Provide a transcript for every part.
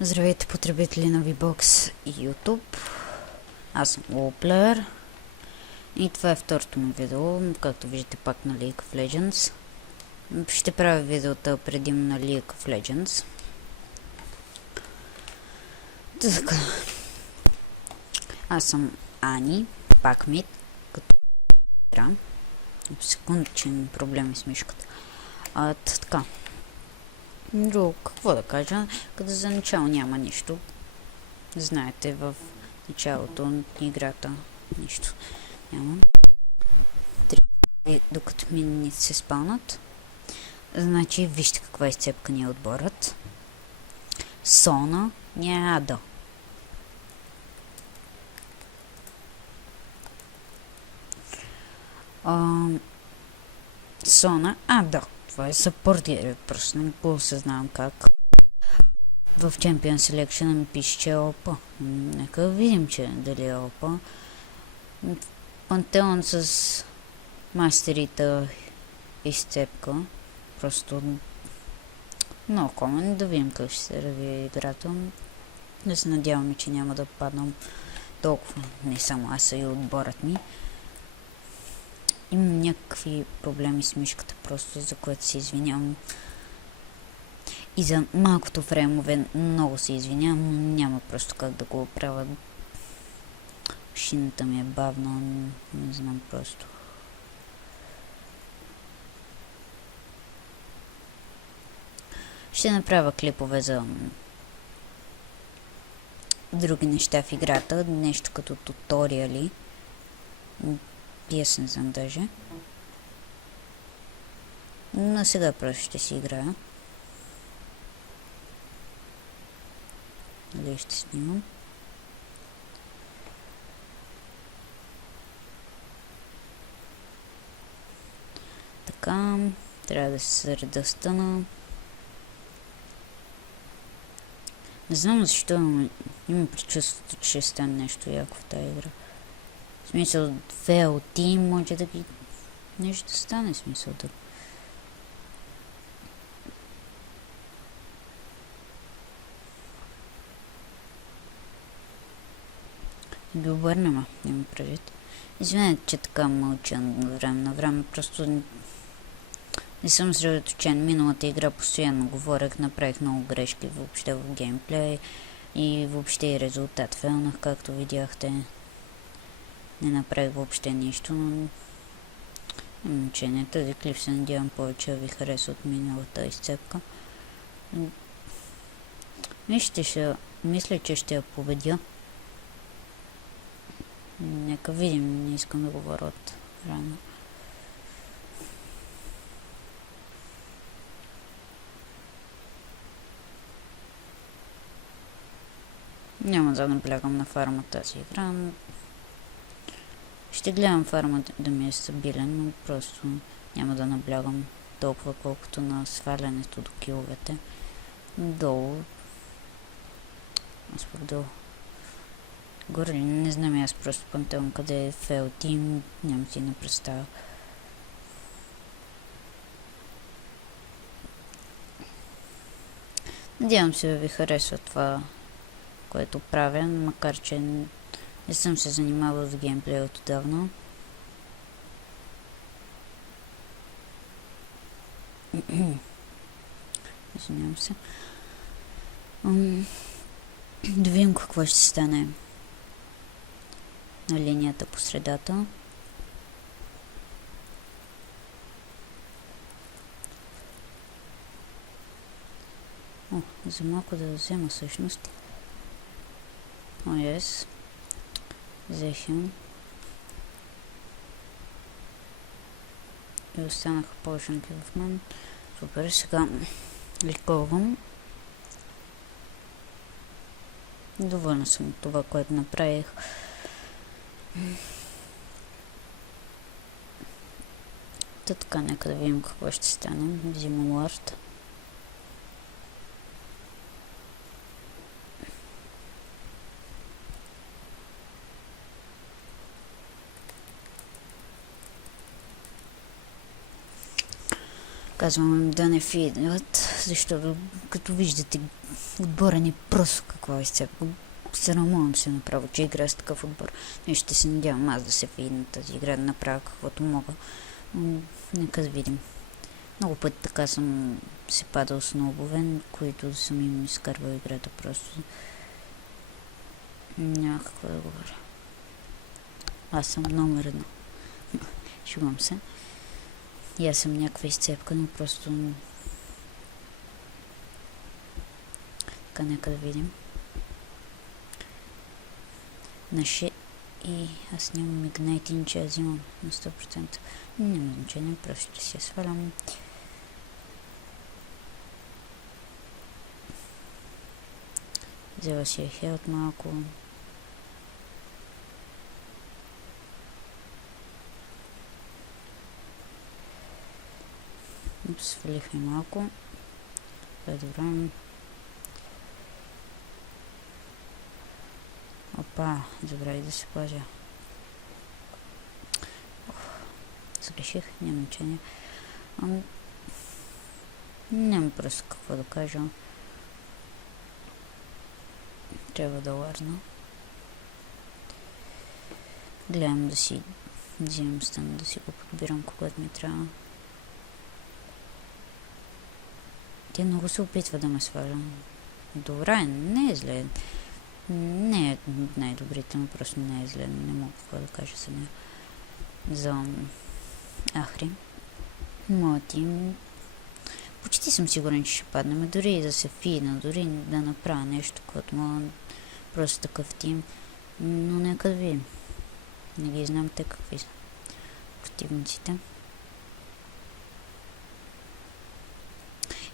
Здравейте, потребители на VBOX и YouTube. Аз съм GoPlayer и това е второто ми видео, както виждате пак на League of Legends. Ще правя видеота предимно на League of Legends. Така. Аз съм Ани, пак мид, като игра. Секунда, че имам проблеми с мишката. Така. Друго, какво да кажа? Като за начало няма нищо. Знаете, в началото на играта нищо няма. Докато мините се спалнат. Значи, вижте каква изцепка ни е отборът. Сона Няда. Сона Ада. Това е съпорт, просто не осъзнавам как. В Champion Selection ми пише, че е ОП. Нека видим, че дали е ОП. Пантеон с мастерите изцепка. Просто много комен. Да видим как ще се развие играта. Да се надяваме, че няма да паднам толкова. Не само аз, а и отборът ми. Имам някакви проблеми с мишката, просто за което се извинявам. И за малкото фреймове много се извинявам, но няма просто как да го оправя. Шината ми е бавна, не знам просто. Ще направя клипове за други неща в играта, нещо като туториали. И аз не знам даже. Но сега просто ще си играя. Дали ще снимам. Така, трябва да се зареда стъна. Не знам защо имам предчувствието, че ще стане нещо яко в тази игра. В смисъл, VLT може да ги... нещо да стане, в смисъл да... ги обърнем, имам предвид. Извинете, че така мълча време на време, просто не съм средоточен. Миналата игра постоянно говорех, направих много грешки въобще в геймплей и въобще и резултат фейлнах, както видяхте. Не направих въобще нищо, но значение. Този клип се надявам повече да ви хареса от миналата изцепка. Вижте, мисля, че ще я победя. Нека видим, не искам да говоря от рано. Няма да наблягам на фарма тази игра. Ще гледам фарма да ми е стабилен, но просто няма да наблягам толкова, колкото на свалянето до киловете. Долу. Аз долу. Горе ли? Не знам аз просто пантеон къде е фейл тим. Нямам си не представя. Надявам се да ви харесва това, което правя, макар че не съм се занимавал с геймплей от отдавна. Извинявам се. Да видим какво ще стане на линията по средата. За малко да взема всъщност. Yes. Взехим. И останаха повеченки в мен. Супер, сега ликовам. Доволна съм от това, което направих. Така, нека да видим какво ще стане. Взимам лард. казвам им да не фидват, защото като виждате отбора ни просто какво изцепка. Срамувам се направо, че игра с такъв отбор. И ще се надявам аз да се фидна тази игра, да направя каквото мога. Нека да видим. Много пъти така съм се падал с нобове, които съм им изкарвал играта просто. Няма какво да говоря. Аз съм номер 1. Шугам се. И аз съм някаква изцепка, но просто... Така, нека да видим. И аз нямам игнайт, иначе аз имам на 100%. Няма значение, просто ще си я свалям. Взела си я хелт малко. Свалихме малко. Това е добре. Опа, забравих да се пазя. Сгреших, няма значение. Нямам просто какво да кажа. Трябва да ларна. Гледам да си взимам стана, да си го подбирам когато ми трябва. Те много се опитва да ме сваля. Добре, не е зле. Не е най-добрите, но просто не е зле. Не мога какво да кажа за нея. За Ахри. Моят тим. Почти съм сигурен, че ще паднем. Дори и да се фина, дори да направя нещо, което мога. Просто такъв тим. Но нека да видим. Не ги знам те какви са противниците.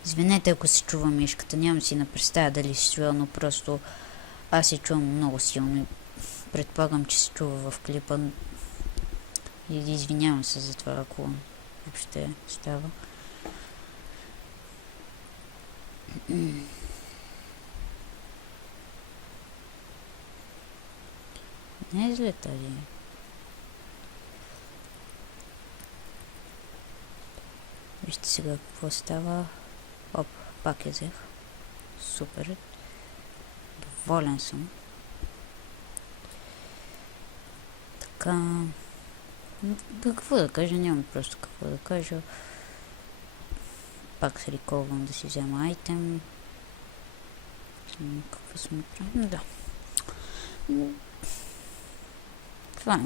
Извинете, ако се чува мишката. Нямам си на представя дали се чува, но просто аз се чувам много силно и предполагам, че се чува в клипа. И извинявам се за това, ако въобще става. Не е зле тази. Вижте сега какво става. Оп, пак я взех. Супер. Доволен съм. Така. Какво да кажа? Нямам просто какво да кажа. Пак се реколвам да си взема айтем. Какво сме правили? Да. Това е.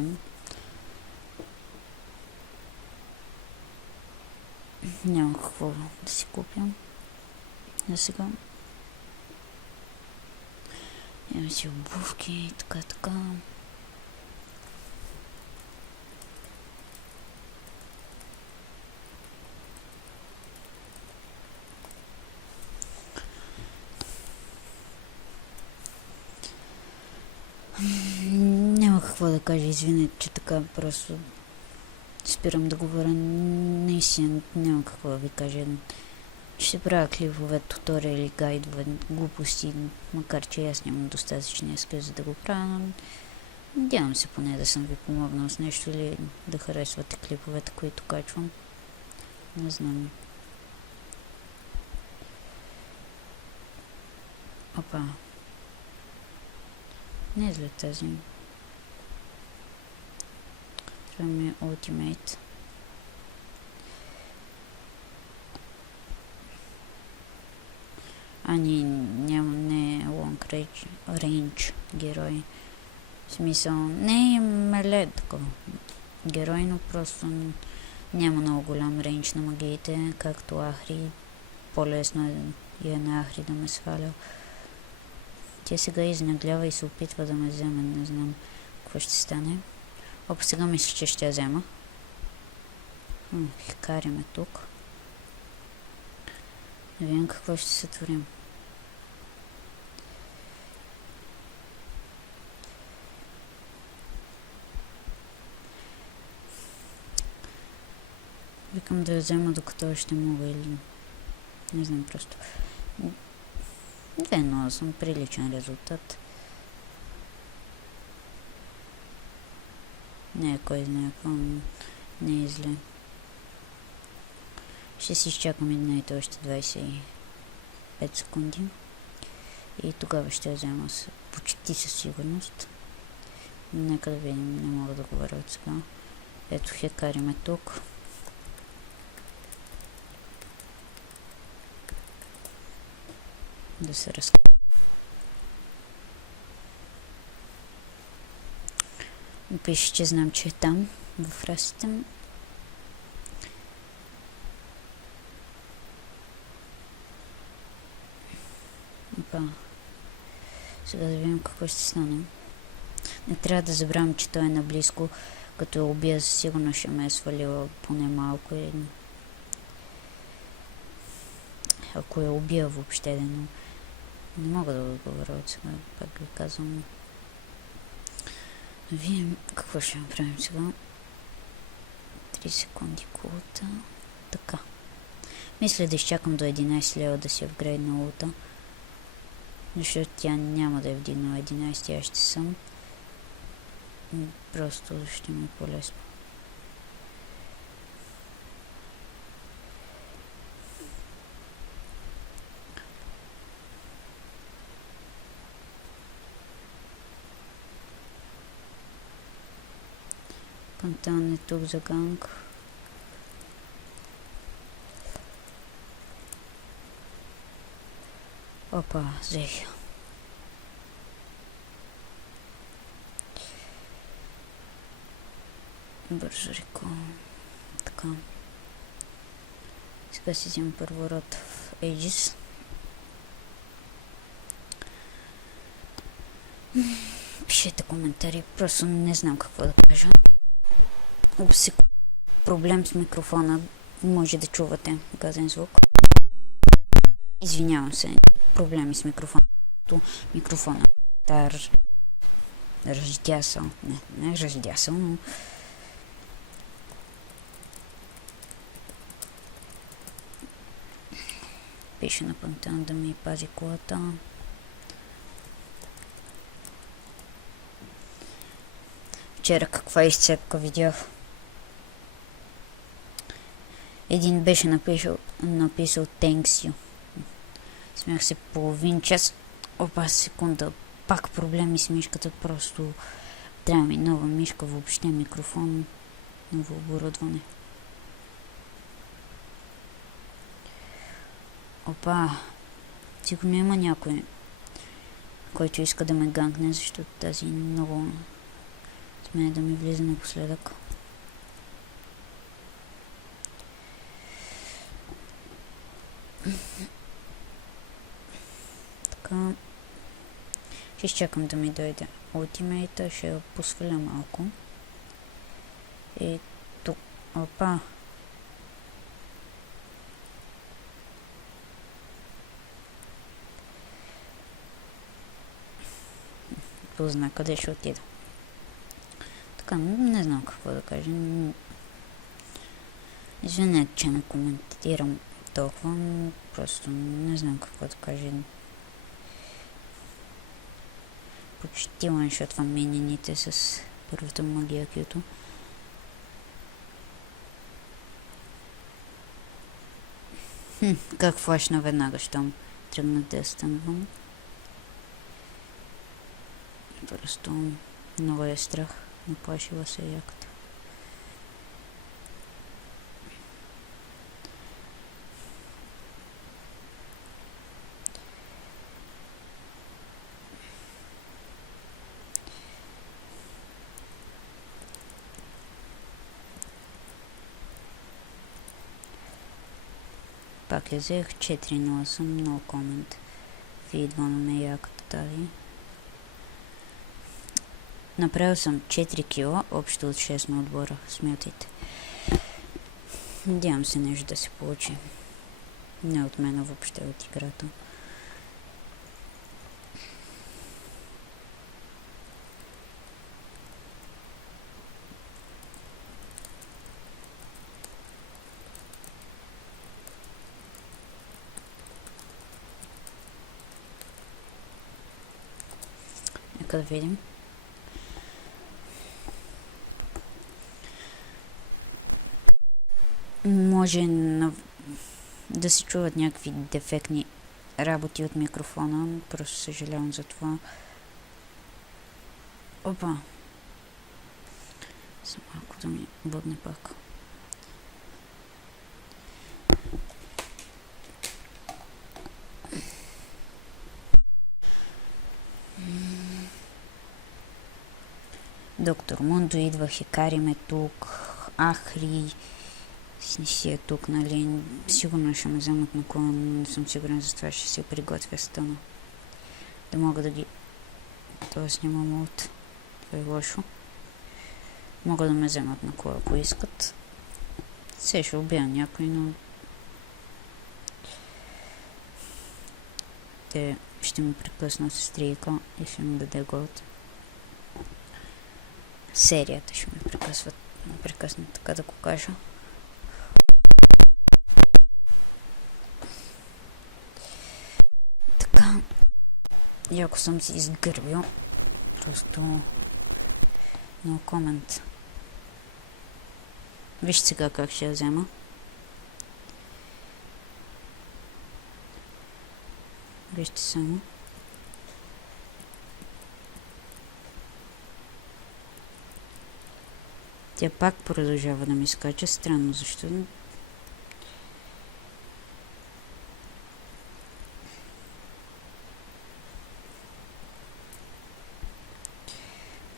Няма какво да си купям. За сега. Имам си обувки, така. Няма какво да кажа, извинете, че така просто спирам да говоря. Наистина няма какво да ви кажа. Ще правя клипове, туториали, гайдове, глупости, макар че аз нямам достатъчния скъс за да го правя, но надявам се поне да съм ви помогнал с нещо или да харесвате клиповете, които качвам. Не знам. Опа. Не е зле тази. Това ми е Ultimate. Не е Long Range герой. В смисъл, не е меле такова герой, но просто няма много голям рейндж на магиите, както Ахри. По-лесно е на Ахри да ме сваля. Тя сега изнаглява и се опитва да ме вземе. Не знам какво ще стане. Опа, сега мисля, че ще я взема. Хикари ме тук. Не видим какво ще се творим. Викам да я взема докато ще мога или... Не знам просто. 2-0 приличен резултат. Не е кой знае какво, не е зле. Ще си изчакам едно и още 25 секунди. И тогава ще я взема почти със сигурност. Нека да видим, не мога да говоря от сега. Ето хекарим е тук. Да се разкажа. Пише, че знам, че е там, в расите му. Опа. Сега да видим какво ще стане. Не трябва да забравям, че той е наблизко. Като я убия, сигурно ще ме е свалила поне малко. Ако я убия въобще, но не мога да отговоря от сега, пак ви казвам. Видим какво ще направим сега. 3 секунди кулата. Така. Мисля да изчакам до 11 лева да си апгрейдна лута. Защото тя няма да е вдигнала 11, аз ще съм. Просто ще ми е по-лесно. Пантан е тук за ганг. Опа, взех. Бързо реко. Така. Сега си вземам първо род в Aegis. Пишете коментари, просто не знам какво да кажа. Проблем с микрофона, може да чувате газен звук. Извинявам се, проблеми с микрофона. Микрофона ръждясал. Не ръждясал, но пише на Пантан да ми пази колата. Вчера каква изцепка видях. Един беше написал thanks you. Смях се половин час. Опа, секунда. Пак проблеми с мишката. Просто трябва ми нова мишка, въобще микрофон, ново оборудване. Опа. Сигурно има някой, който иска да ме ганкне, защото тази много смее да ми влиза напоследък. Така. Ще изчакам да ми дойде ултимейта, ще я посваля малко. И тук. Опа. Позна къде ще отида. Така, не знам какво да кажа. Извинете, че не коментирам толкова, просто не знам какво да кажа. Почти ланшотвам минините с първата магия Кюто. Как флашна веднага, щом тръгнах да я стънвам. Просто много е страх. Наплашила се яката. Пак я взех 4-0 съм, no comment. Видва на ме яката тази. Направил съм 4 кила, общо от 6 на отбора, смятайте. Надявам се нещо да се получи. Не от мен, въобще от играта. Нека да видим. Може на да се чуват някакви дефектни работи от микрофона. Просто съжалявам за това. Опа! За малко да ми бъдне пак. Доктор Мундо идва, Хикари ме тук, Ахри си е тук, нали. Сигурно ще ме вземат на клон, не съм сигурен, за това ще си приготвя стъна. Да мога да ги... Тоест нямам от... Това е лошо. Могат да ме вземат на клон, ако искат. Се ще убия някой, но... Те ще ми прекъснат с стрийка и ще ми даде год. Серията ще ми прекъснат, така да го кажа. Така, и ако съм си изгърбил, просто no comment. Вижте сега как ще я взема. Вижте само. Тя пак продължава да ми скача. Странно, защо?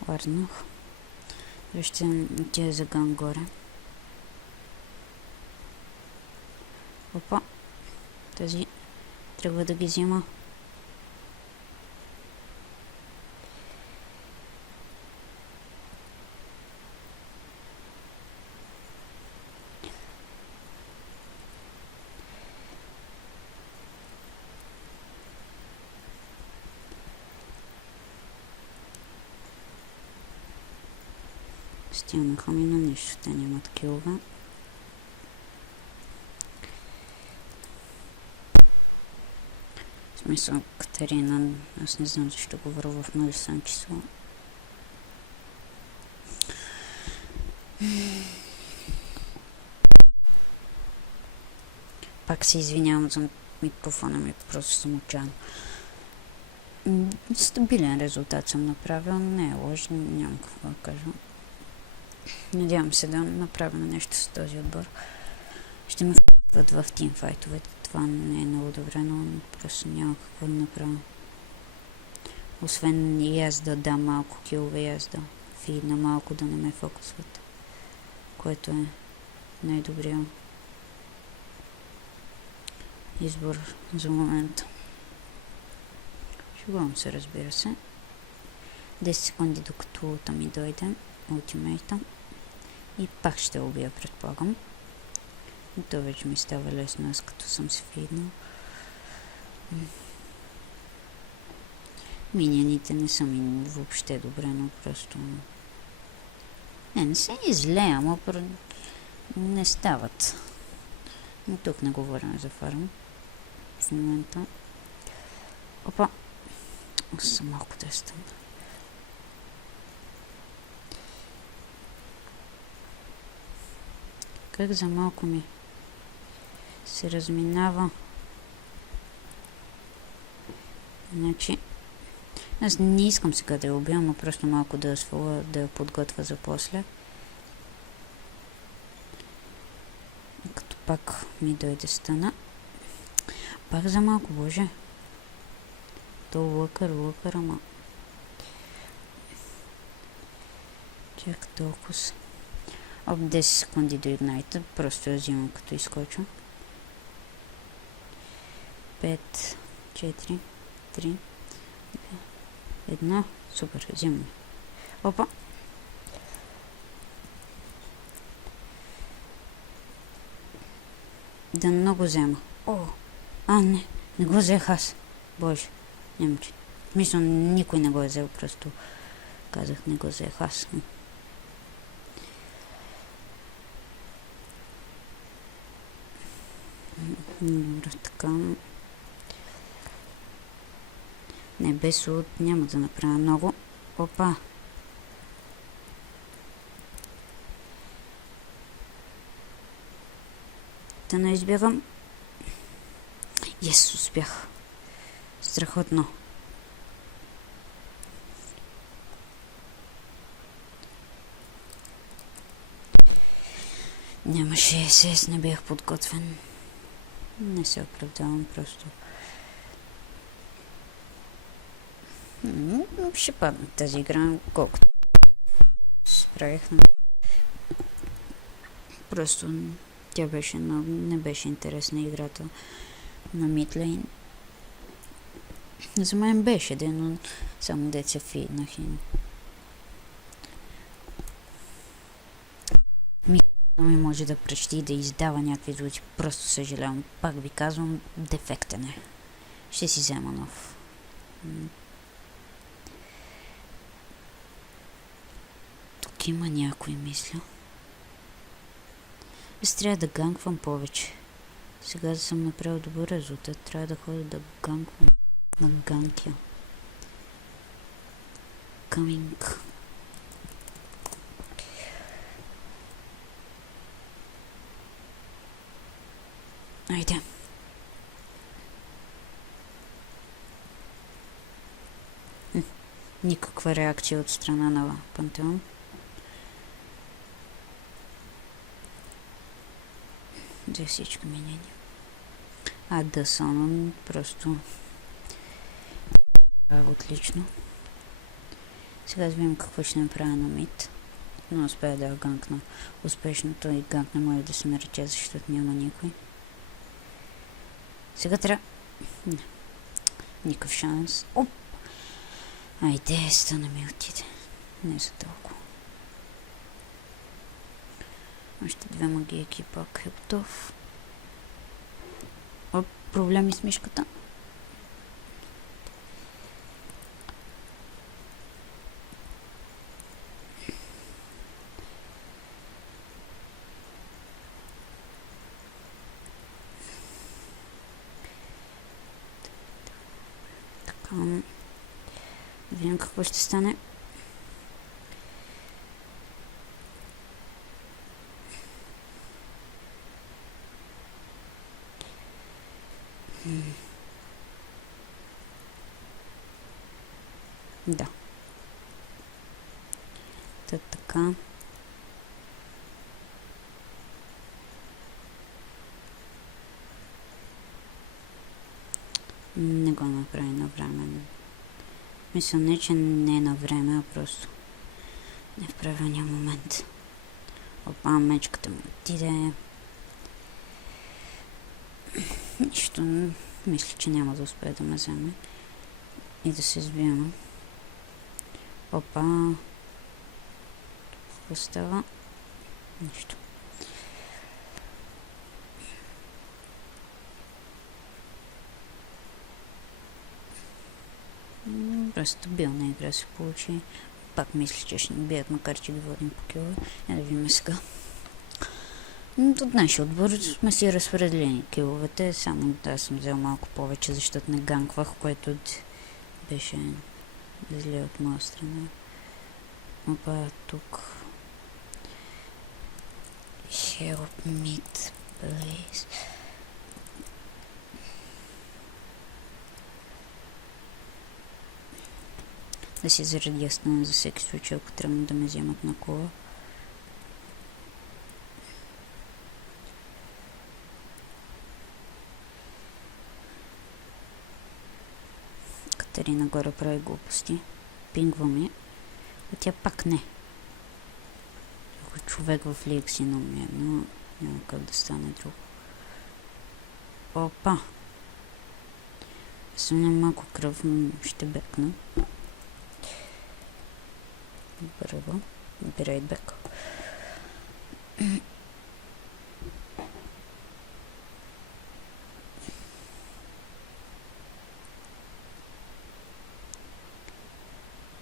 Върнах. Вижте, тя е заган горе. Опа. Тази трябва да ги взема. Стигнаха ми на нищо, те нямат килове. В смисъл, Катерина, аз не знам защо говоря в множествено число. Пак се извинявам за микрофона ми, просто съм отчаян. Стабилен резултат съм направил, не е лош, нямам какво да кажа. Надявам се да направя нещо с този отбор. Ще ме вкъпват в тимфайтовете. Това не е много добре, но просто няма какво да направя. Освен и аз да дам малко килове, и аз да фидна малко, да не ме фокусват. Което е най-добрият избор за момента. Шегувам се, разбира се. 10 секунди докато улта ми дойде. Ултимейта. И пак ще убия, предполагам. И то вече ми става лесно, аз като съм се фиднал. Миньоните не са ми въобще добре, но просто... Не се зле, ама не стават. Но тук не говорим за фарм. В момента. Опа! Съм малко тестен. Как за малко ми се разминава. Значи, аз не искам сега да я убивам, но просто малко да я сваля, да я подготвя за после. Като пак ми дойде стана. Пак за малко, боже. То лъкър, ама. Чак толкова. Об 10 секунди до игнайта, просто я взимам като изкочвам. 5, 4, 3, 2, 1. Супер, взимам. Опа! Да много взема. О! Не го взех аз. Боже, няма че. В смисъл, никой не го е взел, просто казах, не го взех аз. Добре, така. Не, без ult няма да направя много. Опа! Да не избягам. Ес, успях. Страхотно. Нямаше СС, не бях подготвен. Не се оправдавам просто. Ще падна тази игра, колкото се справих. Просто тя беше не беше интересна играта на Мидлейн. За мен беше, но само деца фиднах и... ми може да прочти и да издава някакви звуци. Просто съжалявам. Пак ви казвам, дефектен е. Ще си взема нов. Тук има някой, мисля. Аз трябва да ганквам повече. Сега да съм направил добър резултат, трябва да ходя да ганквам на ганкия. Coming. Айде. Никаква реакция от страна на Пантеон. За всички мнения. А Дасонън просто отлично. Сега да видим какво ще направя на мид. Но успея да ганкна успешното и ганк не може да се нарече, защото няма никой. Сега трябва... Не. Никакъв шанс. Оп! Айде, стана ми отиде. Не за толкова. Още две магийки пак е готов. Оп, проблеми с мишката. Така. Да видим какво ще стане. Да. Така. Не го направи на време. Мисля, не, че не е на време, а просто не в правилния момент. Опа, мечката му отиде. Нищо, мисля, че няма да успее да ме вземе. И да се сбием. Опа. Какво става? Нищо. Стабилна игра се получи. Пак мисля, че ще ни бият, макар че ги водим по килове. Да видим сега. От нашия отбор сме си разпределени киловете, само да съм взел малко повече, защото не ганквах, което беше зле от моя страна. Опа, тук. Help me, please. Да си заредя стана за всеки случай, ако трябва да ме вземат на кола. Катерина горе прави глупости. Пингва ми. А тя пак не. Ако човек в Лексино ми е, но няма как да стане друго. Опа! Съм малко кръв, ще бекна. Бърво. Be right back.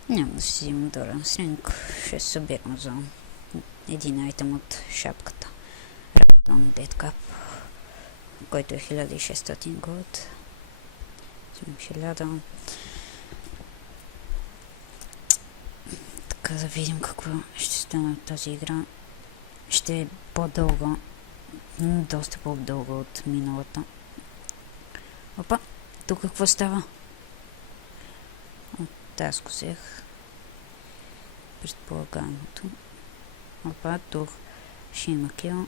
Няма да си взимам Доран Сринг. Ще се събирам за един айтем от шапката. Радон Dead Cap, който е 1600 год. Взимам 1000. Така да видим какво ще стане от тази игра. Ще е по-дълга. Доста по-дълга от миналата. Опа, тук какво става? Аз го взех. Предполагаемото. Опа, тук ще има кил.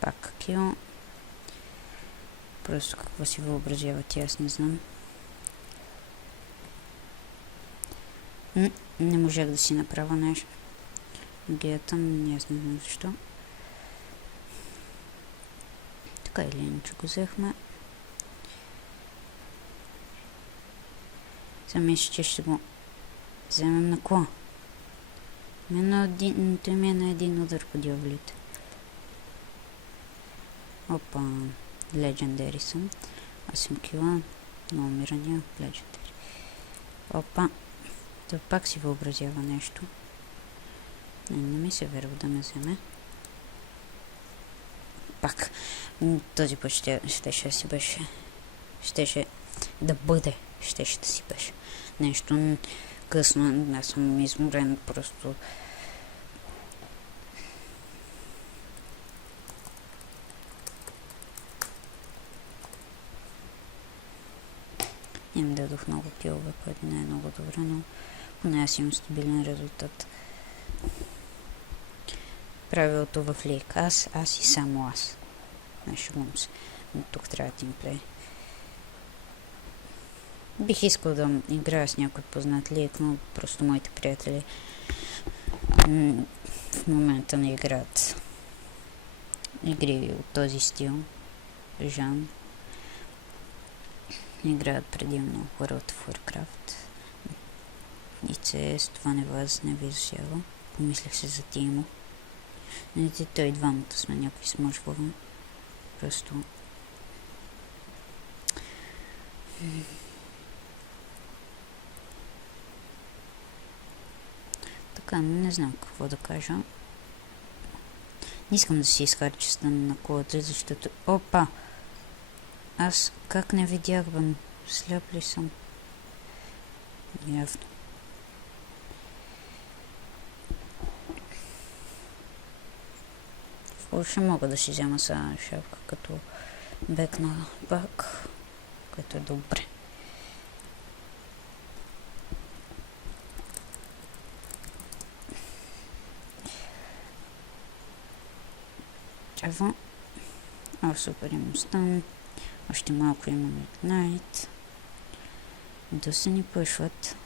Пак кил. Просто какво си въобразявате, аз не знам. Не можах да си направя нещо. Геятъм, аз не знам защо. Така или иначе го взехме. Сега мисля, че ще го вземем на кого? Той ми е на един удар по дяволите. Опа, Legendary съм. 8 кила, много умирания, Legendary. Опа, той пак си въобразява нещо. Не ми се верва да ме вземе. Пак. Този път щеше да си беше. Щеше да бъде. Щеше да си беше. Нещо късно. Аз съм изморен просто. Им дадох много килове, което не е много добре, но поне аз имам стабилен резултат. Правилото в лик. Аз и само аз. Не шегувам се. Но тук трябва тимплей. Бих искал да играя с някой познат лик, но просто моите приятели в момента не играят игри от този стил. Жан. Играят предимно World of Warcraft. И CS, това не ви засяга. Помислих се за Тимо. Той и двамата сме някакви смършвави. Просто... Така, не знам какво да кажа. Не искам да си изхарча стън на колата, защото... Опа! Аз как не видях, бе? Сляп ли съм? Явно. Ще мога да си взема са шапка като бек на бак, което е добре. Ево. Супер, имам стън. Още малко имам Ignite. Да се ни пъшват,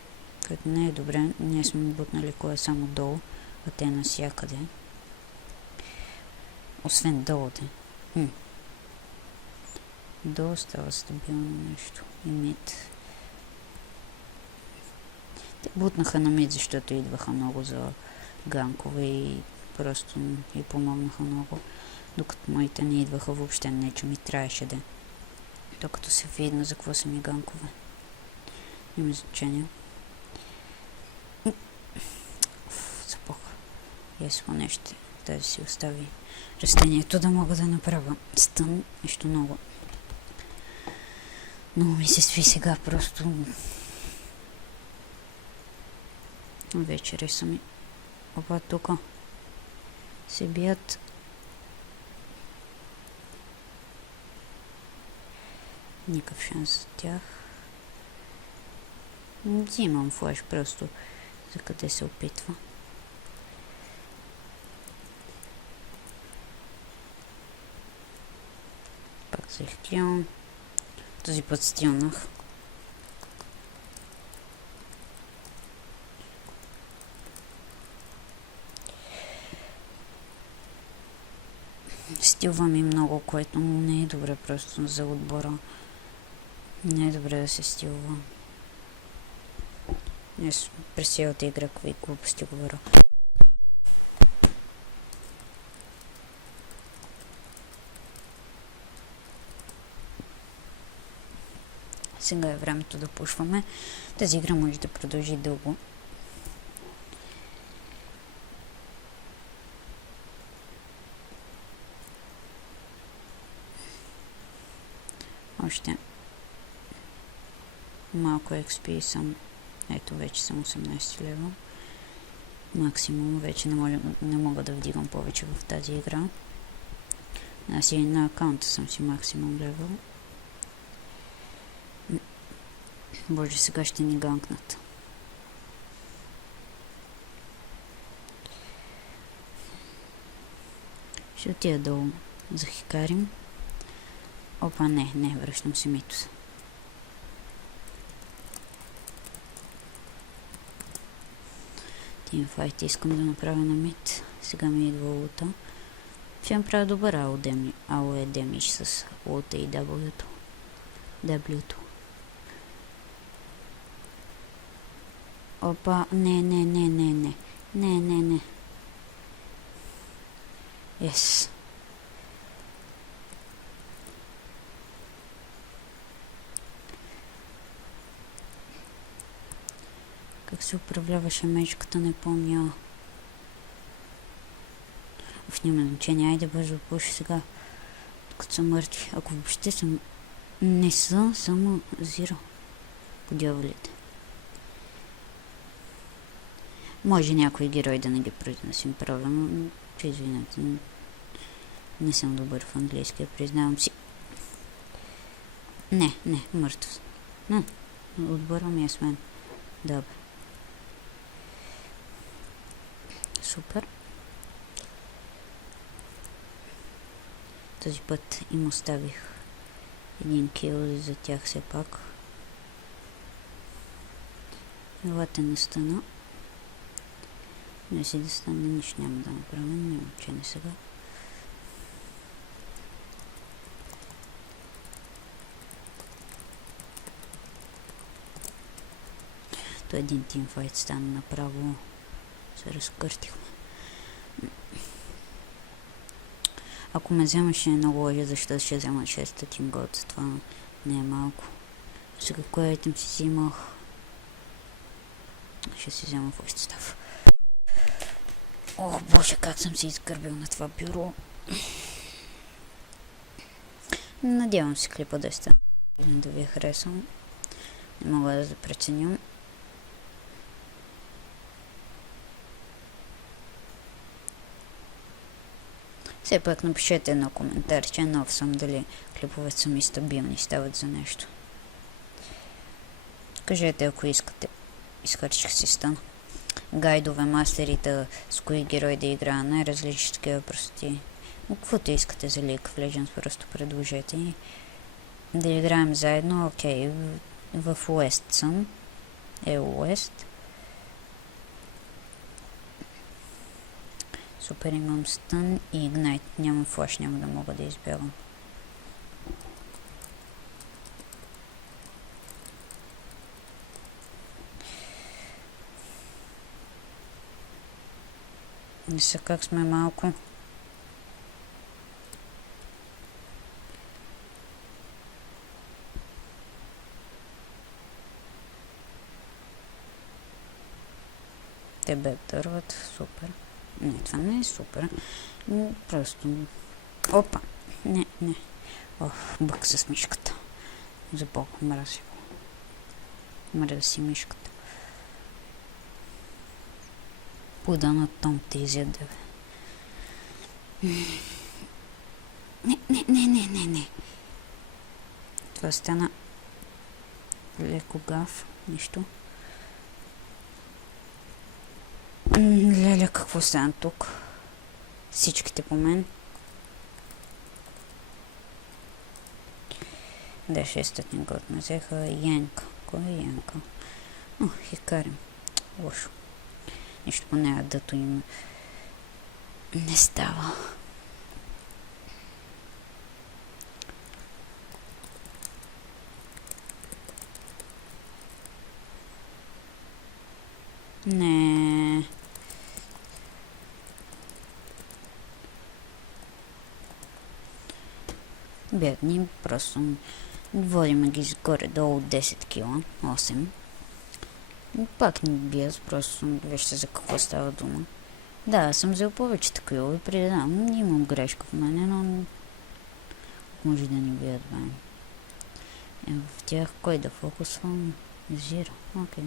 като не е добре. Ние сме бутнали кое само долу, а те насякъде. Освен долу, долу става стабилно нещо. И мид. Те бутнаха на мид, защото идваха много за ганкове и просто и помогнаха много. Докато моите не идваха въобще, не че ми трябваше да. Докато се видно за какво са ми ганкове. Има значение. Запух. Ясно нещо. Да си остави растението да мога да направя стън. Нещо много. Много ми се сви сега просто. Вечери са ми. Опа, тук се бият. Никакъв шанс за тях. Взимам флеш просто за къде се опитва. Пак взех кил. Този път стилнах. Стилвам и много, което не е добре просто за отбора. Не е добре да се стилва. Аз през цялата игра какви глупости говоря. Сега е времето да пушваме. Тази игра може да продължи дълго. Още малко XP съм. Ето вече съм 18 лева. максимум. Вече не мога да вдигам повече в тази игра. Аз и на акаунта съм си максимум левел. Боже, сега ще ни ганкнат. Ще отида долу за Хикарим. Опа, не, връщам си Митоса. Тимфайт искам да направя на мид. Сега ми идва улта. Ще направя добър AOE демидж с улта и W-то. Опа, не. Yes. Как се управляваше мечката, не помня. Няма значение, айде бързо пуши сега, като са мъртви. Ако въобще съм... Не са, само зиро. По дяволите. Може някой герой да не ги произнесим правилно, че извинете. Не съм добър в английския, признавам си. Не, мъртв. Отбора ми е с мен. Добре. Супер. Този път им оставих един кил за тях все пак. Елата не стана. Не си да стане, нищо няма да направим, няма че не сега. То един тимфайт стана направо. Се разкъртихме. Ако ме вземаше много лъжа, защото ще взема 600 год, това не е малко. Сега кой айтем си взимах? Ще си взема Void Staff. Ох, боже, как съм се изгърбил на това бюро. Надявам се клипа да стане, да ви е харесал. Не мога да преценям. Все пак напишете на коментар, че нов съм, дали клиповете са ми стабилни, стават за нещо. Кажете, ако искате. Изхарчих си стан. Гайдове, мастерите, с кои герой да играя, най-различни такива простоти. Каквото искате за League of Legends, просто предложете. Да играем заедно, окей. В Уест съм. Уест. Супер, имам стън и игнайт. Нямам флаш, няма да мога да избягам. Не са как сме малко. Те бе дърват, супер. Не, това не е супер. Просто... Опа! Не. Ох, бък с мишката. За Бог, мрази. Мрази мишката. Пуда на том те изяде. Не. Това стана леко гав. Нищо. Леля, какво стана тук? Всичките по мен. Да, 600 год ме взеха. Янка. Кой е Янка? Хикарим. Лошо. Нищо по нея дато им не става. Не. Бедни, просто водим ги горе-долу 10 кила, 8. Пак не бият, просто вижте за какво става дума. Да, съм взел повече такива и предам. Имам грешка в мене, но може да ни бият бе. В тях кой да фокусвам? Зиро. Окей.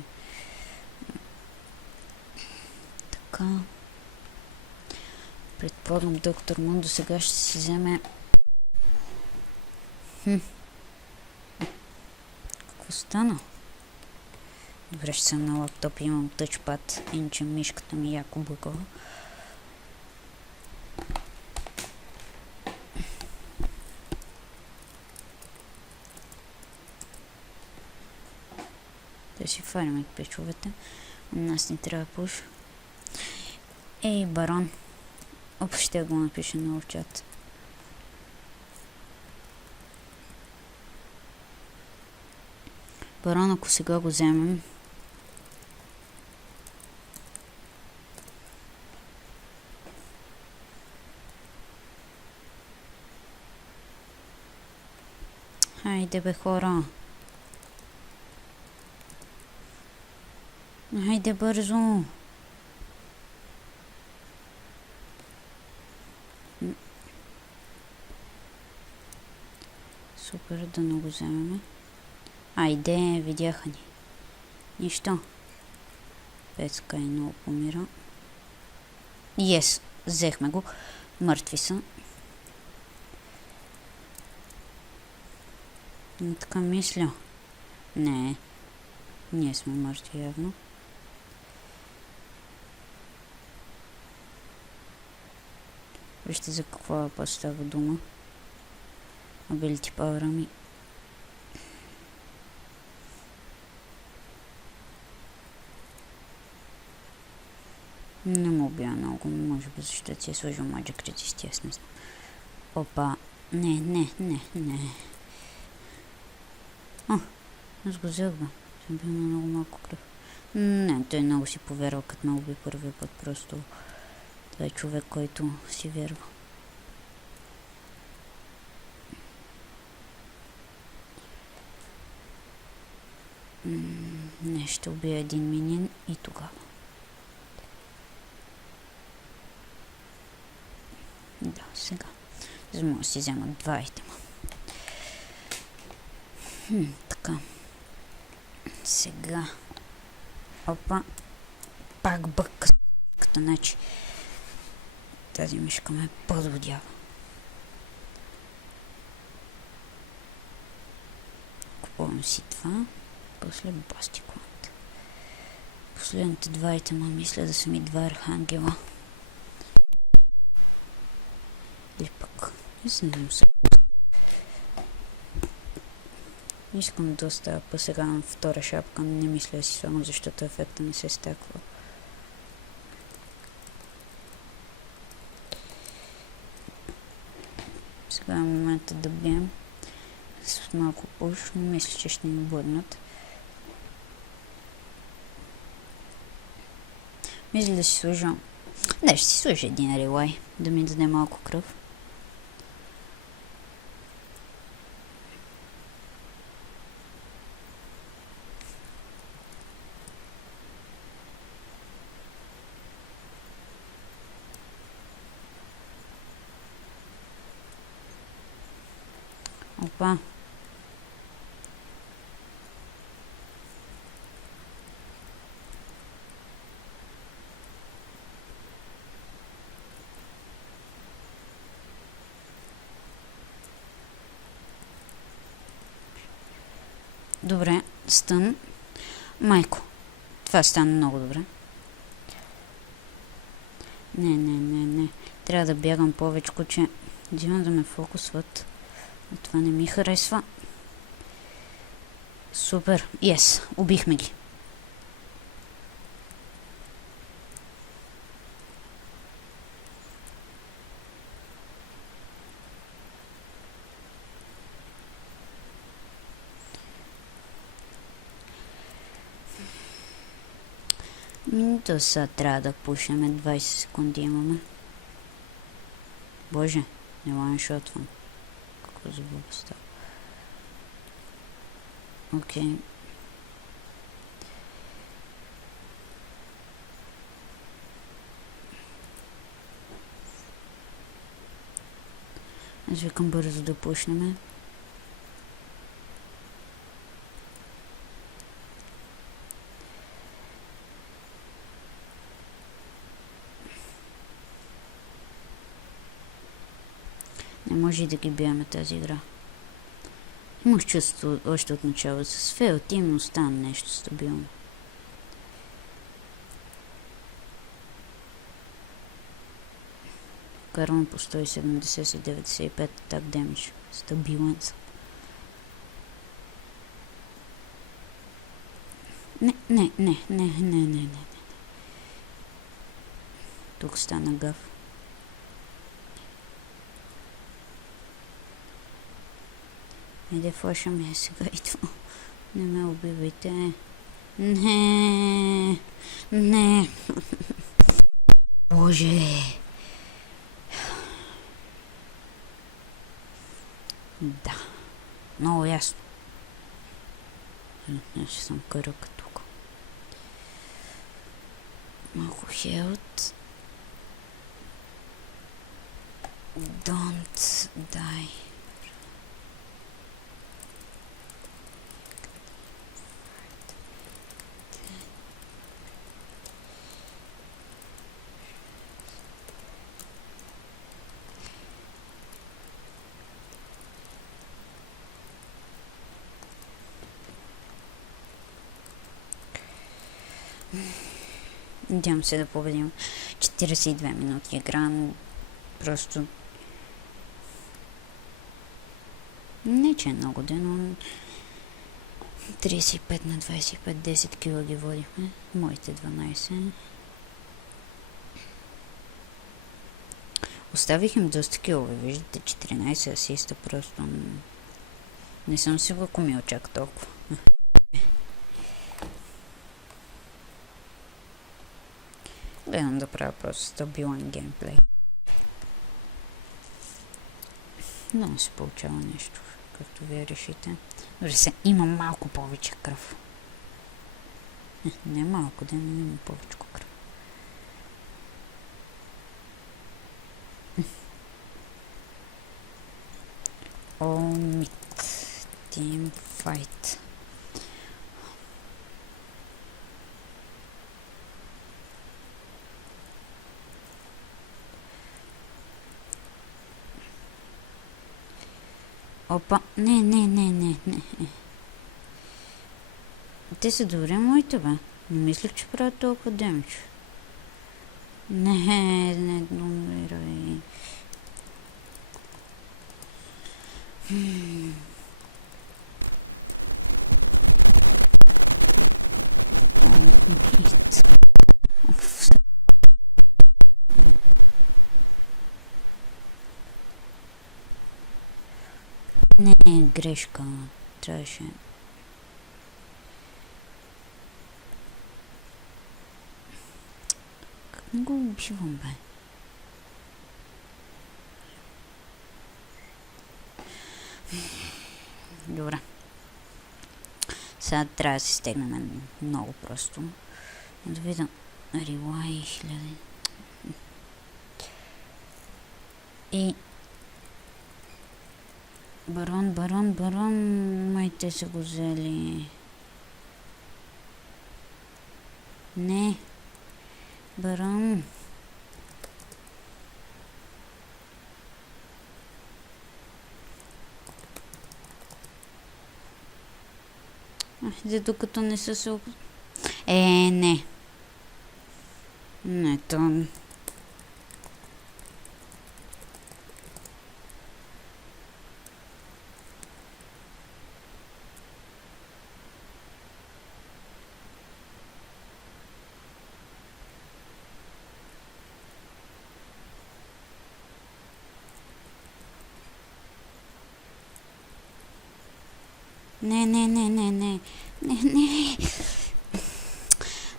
Така. Така. Предполагам, доктор Мун до сега ще си вземе... Какво стана? Добре, ще съм на лаптоп и имам тъчпад, иначе мишката ми яко бъкава. Да си фарим печовете. Нас ни трябва пуш. Ей, барон. Оп, ще го напиша на чат. Барон, ако сега го вземем... Хайде бе, хора. Хайде бързо. Супер, да не го вземем. Айде, видяха ни. Нищо. Пецка и много помира. Yes, взехме го. Мъртви са. Не така мисля. Не. Ние сме мъртви явно. Вижте за каква става дума. Ability power ми. Не му убия много, може би защото си е сложил Magic Resist, аз не знам. Опа. Не. Аз го взех бе. Съм бил на много малко кръв. Не, той много си повярвал, като ме уби първи път. Просто това е човек, който си вярва. Не, ще убия един минин и тогава. Да, сега. За да си вземат два айтема. Така. Сега. Опа. Пак бък. Като значи. Тази мишка ме подводява. Купувам си това. После бастикланд. Последните два айтема мисля да са ми два архангела. Или пък. Не знам се. Искам да оставя по-сега на втора шапка, не мисля си само защото ефекта не се стаква. Сега е момента да бием с малко пуш. Мисля, че ще ни бъднат. Мисля да си сложа... Не, ще си сложа един релай, да ми даде малко кръв. Опа. Добре, стън. Майко, това стана много добре. Не. Трябва да бягам повече, че взимам да ме фокусват. Но това не ми харесва. Супер. Yes, убихме ги. То сега трябва да пушаме. 20 секунди имаме. Боже, не лайншотвам. Какво за глупостта? Окей. Аз викам бързо да пушнем. Не може и да ги биеме тази игра. Имах чувство още от начало с Fail Team, но стана нещо стабилно. Карвам по 170 с 95 атак демидж. Стабилен съм. Не. Тук стана гав. Иде флаша ми сега идва. Не ме убивайте. Не. Боже. Да. Много ясно. Ще съм къръка тук. Малко хелт. Don't die. Надявам се да победим. 42 минути игра. Просто не че е много ден, но 35 на 25, 10 кила ги водихме. Моите 12. Оставих им доста килове. Виждате, 14 асиста. Просто не съм си го комил чак толкова. Гледам да правя просто стабилен геймплей. Но не се получава нещо, както вие решите. Добре се, имам малко повече кръв. Не малко, да не имам повече кръв. Омит. Team fight. Опа, не. Те са добре моите, бе. Не мислех, че правят толкова демидж. Не умирай. Не, грешка. Трябваше. Как не го убивам, бе? Добре. Сега трябва да си стегнем много просто. Да видам. Релай 1000. И Барон, майте са го взели. Не. Барон. Докато не са се... не. Не, то...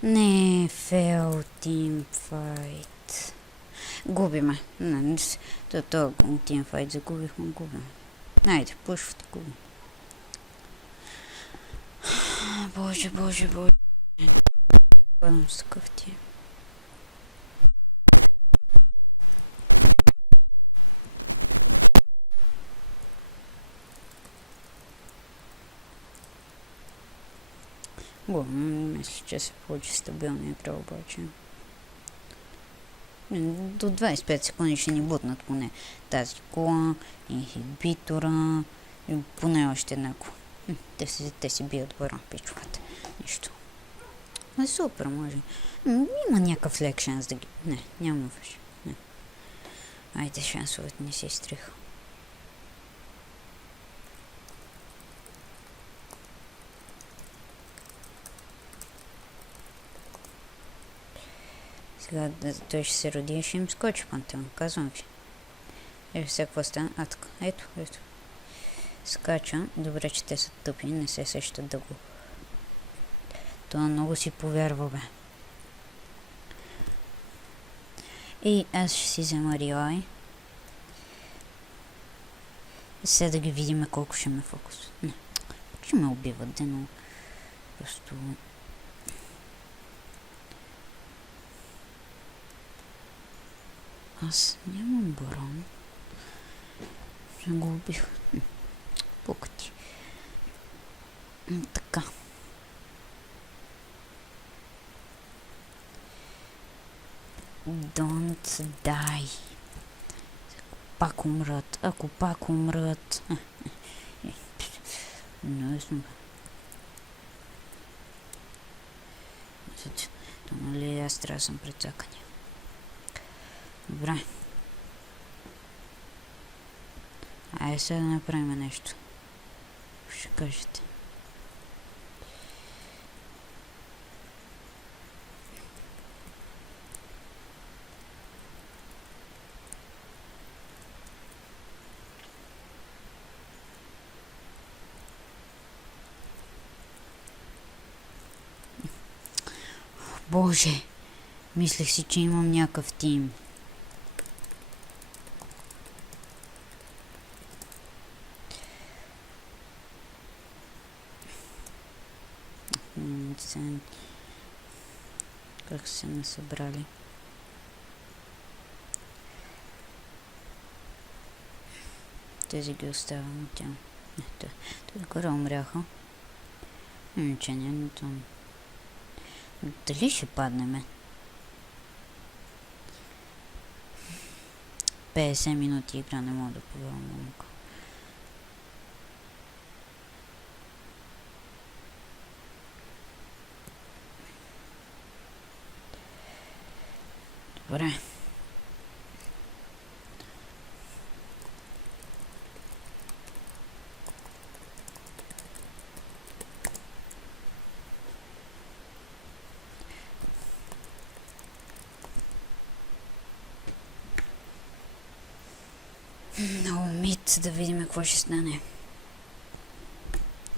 Не, fail team fight. Губиме. То team fight загубихме, губим. Айде, пушвате, губим. Боже. Бъдам с къвти. Мисля, че се получи стабилна игра обаче. До 25 секунди ще ни бутнат поне тази кола, инхибитора и поне още една кола. Те си бият бърна, пичовете. Нищо. Но супер, може. Има някакъв лек шанс да ги... Не, няма вече. Не. Айде, шансовете не се изтриха. Сега той ще се роди и ще им скочи Пантеон, казвам ви. Сега какво стана? Така, ето. Скача. Добре, че те са тъпи, не се сещат да го... Това много си повярва, бе. И аз ще си взема Рилай. Сега да ги видим колко ще ме фокусват. Не, ще ме убиват, но просто... Аз нямам барон. Ще го убих. Пукати. Така. Don't die. Ако пак умрат. Но ясно. То нали аз трябва да съм прецакани. Добре. Айде сега да направим нещо. Ще кажете. Боже, мислех си, че имам някакъв тим. Как се насъбрали? Тези ги оставям от тях. Той горе умряха. Че не, там. Дали ще паднеме? 50 минути игра, не мога да повярвам. Добре. Много мит, да видим какво ще стане.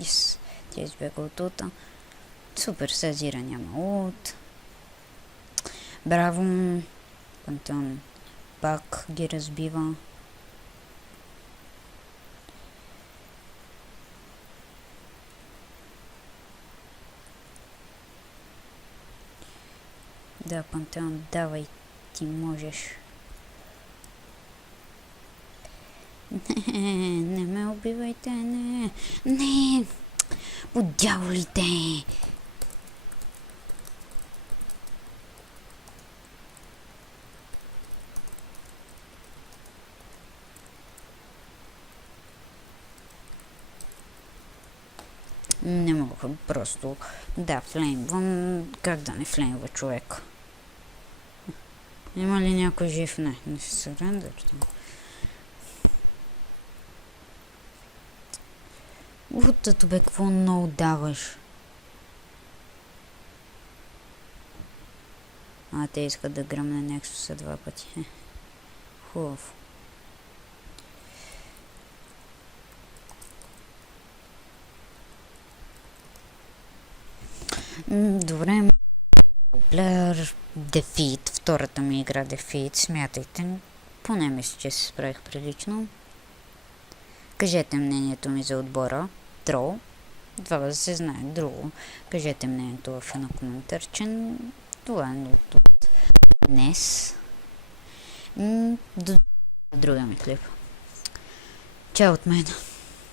Yes. Тя избяга от ута. Супер, Сезира няма ут. Браво! Пантеон пак ги разбива. Да, Пантеон, давай, ти можеш. Не ме убивайте, не! По дяволите! Не мога просто... Да, флеймвам. Как да не флеймва човек? Има ли някой жив? Не се сърендър. Утато бе, какво много даваш? Те искат да гръмне Нексуса 2 пъти. Хубаво. Добре. Плеер Дефит. Втората ми игра Дефит. Смятайте. Поне мисля, че се справих прилично. Кажете мнението ми за отбора. Трол. Това да се знае. Друго. Кажете мнението в едно коментарче. Това е от днес. До другия ми клип. Чао от мен.